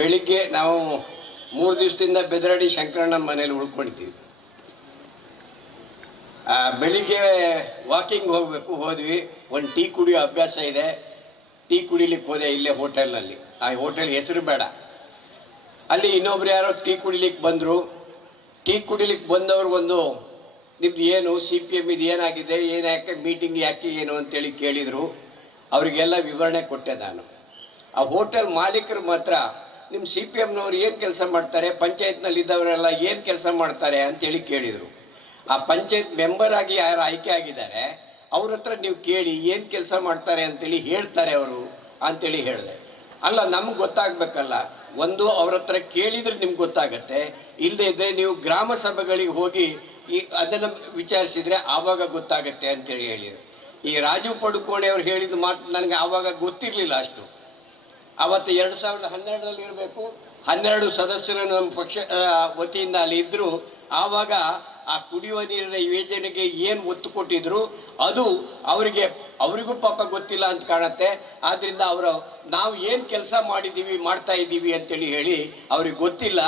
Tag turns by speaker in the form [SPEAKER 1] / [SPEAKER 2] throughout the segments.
[SPEAKER 1] ಬೆಳಿಗ್ಗೆ ನಾವು ಮೂರು ದಿವಸದಿಂದ ಬೆದರಡಿ ಶಂಕರಣ್ಣನ ಮನೇಲಿ ಉಳ್ಕೊಂಡಿದ್ದೀವಿ. ಬೆಳಿಗ್ಗೆ ವಾಕಿಂಗ್ ಹೋಗಬೇಕು, ಹೋದ್ವಿ. ಒಂದು ಟೀ ಕುಡಿಯೋ ಅಭ್ಯಾಸ ಇದೆ. ಟೀ ಕುಡಿಲಿಕ್ಕೆ ಹೋದೆ ಇಲ್ಲೇ ಹೋಟೆಲ್ನಲ್ಲಿ. ಆ ಹೋಟೆಲ್ ಹೆಸರು ಬೇಡ. ಅಲ್ಲಿ ಇನ್ನೊಬ್ರು ಯಾರೋ ಟೀ ಕುಡಿಲಿಕ್ಕೆ ಬಂದರು. ಟೀ ಕುಡಿಲಿಕ್ಕೆ ಬಂದವ್ರು ಒಂದು, ನಿಮ್ದು ಏನು? ಸಿ ಪಿ ಎಂ ಇದು ಏನಾಗಿದೆ? ಏನು ಯಾಕೆ? ಮೀಟಿಂಗ್ ಯಾಕೆ ಏನು? ಅಂತೇಳಿ ಕೇಳಿದರು. ಅವರಿಗೆಲ್ಲ ವಿವರಣೆ ಕೊಟ್ಟೆ ನಾನು. ಆ ಹೋಟೆಲ್ ಮಾಲೀಕರು ಮಾತ್ರ ನಿಮ್ಮ ಸಿ ಪಿ ಎಮ್ನವ್ರು ಏನು ಕೆಲಸ ಮಾಡ್ತಾರೆ ಪಂಚಾಯತ್ನಲ್ಲಿ ಇದ್ದವರೆಲ್ಲ ಏನು ಕೆಲಸ ಮಾಡ್ತಾರೆ ಅಂತೇಳಿ ಕೇಳಿದರು. ಆ ಪಂಚಾಯತ್ ಮೆಂಬರ್ ಆಗಿ ಯಾರು ಆಯ್ಕೆ ಆಗಿದ್ದಾರೆ, ಅವ್ರ ಹತ್ರ ನೀವು ಕೇಳಿ ಏನು ಕೆಲಸ ಮಾಡ್ತಾರೆ ಅಂತೇಳಿ ಹೇಳ್ತಾರೆ ಅವರು ಅಂತೇಳಿ ಹೇಳಿದೆ. ಅಲ್ಲ, ನಮ್ಗೆ ಗೊತ್ತಾಗಬೇಕಲ್ಲ, ಒಂದು ಅವ್ರ ಹತ್ರ ಕೇಳಿದರೆ ನಿಮ್ಗೆ ಗೊತ್ತಾಗತ್ತೆ ಇಲ್ಲದೇ ಇದ್ದರೆ ನೀವು ಗ್ರಾಮ ಸಭೆಗಳಿಗೆ ಹೋಗಿ ಈ ಅದನ್ನು ವಿಚಾರಿಸಿದರೆ ಆವಾಗ ಗೊತ್ತಾಗತ್ತೆ ಅಂತೇಳಿ ಹೇಳಿದರು. ಈ ರಾಜು ಪಡುಕೋಣೆ ಅವ್ರು ಹೇಳಿದ ಮಾತು ನನಗೆ ಆವಾಗ ಗೊತ್ತಿರಲಿಲ್ಲ ಅಷ್ಟು. ಅವತ್ತು ಎರಡು ಸಾವಿರದ ಹನ್ನೆರಡರಲ್ಲಿ ಇರಬೇಕು. ಹನ್ನೆರಡು ಸದಸ್ಯರು ನಮ್ಮ ಪಕ್ಷ ವತಿಯಿಂದ ಅಲ್ಲಿ ಇದ್ದರು ಆವಾಗ ಆ ಕುಡಿಯುವ ನೀರಿನ ಯೋಜನೆಗೆ ಏನು ಒತ್ತು ಕೊಟ್ಟಿದ್ರು, ಅದು ಅವರಿಗೆ, ಅವರಿಗೂ ಪಾಪ ಗೊತ್ತಿಲ್ಲ ಅಂತ ಕಾಣುತ್ತೆ. ಆದ್ದರಿಂದ ಅವರು, ನಾವು ಏನು ಕೆಲಸ ಮಾಡಿದ್ದೀವಿ, ಮಾಡ್ತಾ ಇದ್ದೀವಿ ಅಂತೇಳಿ ಹೇಳಿ ಅವ್ರಿಗೆ ಗೊತ್ತಿಲ್ಲ.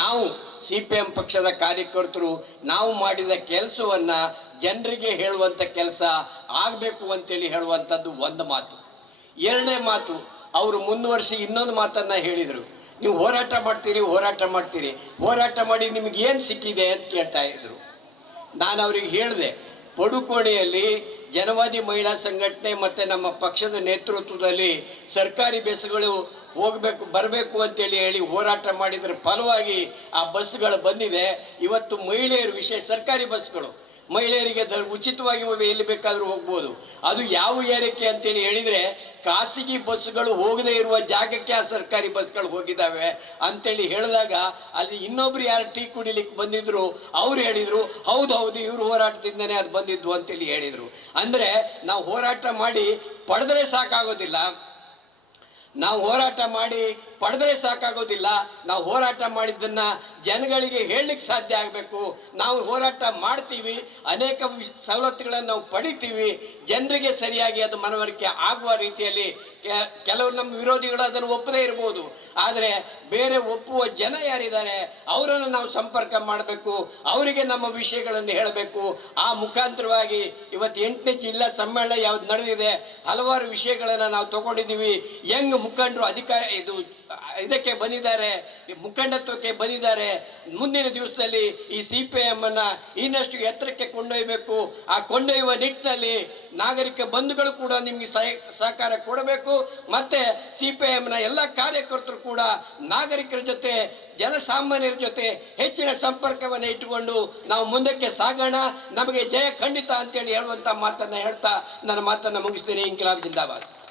[SPEAKER 1] ನಾವು ಸಿ ಪಿ ಎಂ ಪಕ್ಷದ ಕಾರ್ಯಕರ್ತರು, ನಾವು ಮಾಡಿದ ಕೆಲಸವನ್ನು ಜನರಿಗೆ ಹೇಳುವಂಥ ಕೆಲಸ ಆಗಬೇಕು ಅಂತೇಳಿ ಹೇಳುವಂಥದ್ದು ಒಂದು ಮಾತು. ಎರಡನೇ ಮಾತು ಅವರು ಮುಂದುವರಿಸಿ ಇನ್ನೊಂದು ಮಾತನ್ನು ಹೇಳಿದರು. ನೀವು ಹೋರಾಟ ಮಾಡ್ತೀರಿ ಹೋರಾಟ ಮಾಡ್ತೀರಿ. ಹೋರಾಟ ಮಾಡಿ ನಿಮಗೆ ಏನು ಸಿಕ್ಕಿದೆ ಅಂತ ಕೇಳ್ತಾ ಇದ್ರು. ನಾನು ಅವ್ರಿಗೆ ಹೇಳಿದೆ, ಪಡುಕೋಣೆಯಲ್ಲಿ ಜನವಾದಿ ಮಹಿಳಾ ಸಂಘಟನೆ ಮತ್ತು ನಮ್ಮ ಪಕ್ಷದ ನೇತೃತ್ವದಲ್ಲಿ ಸರ್ಕಾರಿ ಬಸ್ಗಳು ಹೋಗಬೇಕು, ಬರಬೇಕು ಅಂತೇಳಿ ಹೇಳಿ ಹೋರಾಟ ಮಾಡಿದ್ರ ಫಲವಾಗಿ ಆ ಬಸ್ಗಳು ಬಂದಿದೆ. ಇವತ್ತು ಮಹಿಳೆಯರು, ವಿಶೇಷ ಸರ್ಕಾರಿ ಬಸ್ಗಳು ಮಹಿಳೆಯರಿಗೆ ದ, ಉಚಿತವಾಗಿ ಎಲ್ಲಿ ಬೇಕಾದರೂ ಹೋಗ್ಬೋದು. ಅದು ಯಾವ ಏರಿಕೆ ಅಂತೇಳಿ ಹೇಳಿದರೆ ಖಾಸಗಿ ಬಸ್ಸುಗಳು ಹೋಗದೇ ಇರುವ ಜಾಗಕ್ಕೆ ಆ ಸರ್ಕಾರಿ ಬಸ್ಗಳು ಹೋಗಿದ್ದಾವೆ ಅಂತೇಳಿ ಹೇಳಿದಾಗ ಅಲ್ಲಿ ಇನ್ನೊಬ್ರು ಯಾರು ಟೀ ಕುಡಿಲಿಕ್ಕೆ ಬಂದಿದ್ರು, ಅವ್ರು ಹೇಳಿದರು, ಹೌದು ಹೌದು, ಇವ್ರು ಹೋರಾಟದಿಂದನೇ ಅದು ಬಂದಿದ್ದು ಅಂತೇಳಿ ಹೇಳಿದರು. ಅಂದರೆ ನಾವು ಹೋರಾಟ ಮಾಡಿ ಪಡೆದ್ರೆ ಸಾಕಾಗೋದಿಲ್ಲ. ನಾವು ಹೋರಾಟ ಮಾಡಿ ಪಡೆದ್ರೆ ಸಾಕಾಗೋದಿಲ್ಲ. ನಾವು ಹೋರಾಟ ಮಾಡಿದ್ದನ್ನ ಜನಗಳಿಗೆ ಹೇಳಲಿಕ್ಕೆ ಸಾಧ್ಯ ಆಗಬೇಕು. ನಾವು ಹೋರಾಟ ಮಾಡ್ತೀವಿ. ಅನೇಕ ಸವಲತ್ತುಗಳನ್ನು ನಾವು ಪಡಿತೀವಿ. ಜನರಿಗೆ ಸರಿಯಾಗಿ ಅದು ಮನವರಿಕೆ ಆಗುವ ರೀತಿಯಲ್ಲಿ ಕೆಲವರು ನಮ್ಮ ವಿರೋಧಿಗಳು ಅದನ್ನು ಒಪ್ಪದೇ ಇರ್ಬೋದು. ಆದರೆ ಬೇರೆ ಒಪ್ಪುವ ಜನ ಯಾರಿದ್ದಾರೆ, ಅವರನ್ನು ನಾವು ಸಂಪರ್ಕ ಮಾಡಬೇಕು. ಅವರಿಗೆ ನಮ್ಮ ವಿಷಯಗಳನ್ನು ಹೇಳಬೇಕು. ಆ ಮುಖಾಂತರವಾಗಿ ಇವತ್ತು ಎಂಟನೇ ಜಿಲ್ಲಾ ಸಮ್ಮೇಳನ ಯಾವ್ದು ನಡೆದಿದೆ, ಹಲವಾರು ವಿಷಯಗಳನ್ನು ನಾವು ತಗೊಂಡಿದ್ದೀವಿ. ಯಂಗ್ ಮುಖಂಡರು ಅಧಿಕಾರ, ಇದು, ಇದಕ್ಕೆ ಬಂದಿದ್ದಾರೆ, ಮುಖಂಡತ್ವಕ್ಕೆ ಬಂದಿದ್ದಾರೆ. ಮುಂದಿನ ದಿವಸದಲ್ಲಿ ಈ ಸಿ ಪಿ ಎಮ್ಮನ್ನು ಇನ್ನಷ್ಟು ಎತ್ತರಕ್ಕೆ ಕೊಂಡೊಯ್ಯಬೇಕು ಆ ಕೊಂಡೊಯ್ಯುವ ನಿಟ್ಟಿನಲ್ಲಿ ನಾಗರಿಕ ಬಂಧುಗಳು ಕೂಡ ನಿಮಗೆ ಸಹ- ಸಹಕಾರ ಕೊಡಬೇಕು. ಮತ್ತು ಸಿ ಪಿ ಎಮ್ನ ಎಲ್ಲ ಕಾರ್ಯಕರ್ತರು ಕೂಡ ನಾಗರಿಕರ ಜೊತೆ, ಜನಸಾಮಾನ್ಯರ ಜೊತೆ ಹೆಚ್ಚಿನ ಸಂಪರ್ಕವನ್ನು ಇಟ್ಟುಕೊಂಡು ನಾವು ಮುಂದಕ್ಕೆ ಸಾಗೋಣ. ನಮಗೆ ಜಯ ಖಂಡಿತ ಅಂತೇಳಿ ಹೇಳುವಂಥ ಮಾತನ್ನು ಹೇಳ್ತಾ ನನ್ನ ಮಾತನ್ನು ಮುಗಿಸ್ತೇನೆ. ಇಂಕಿಲಾಬ್ ಜಿಂದಾಬಾದ್.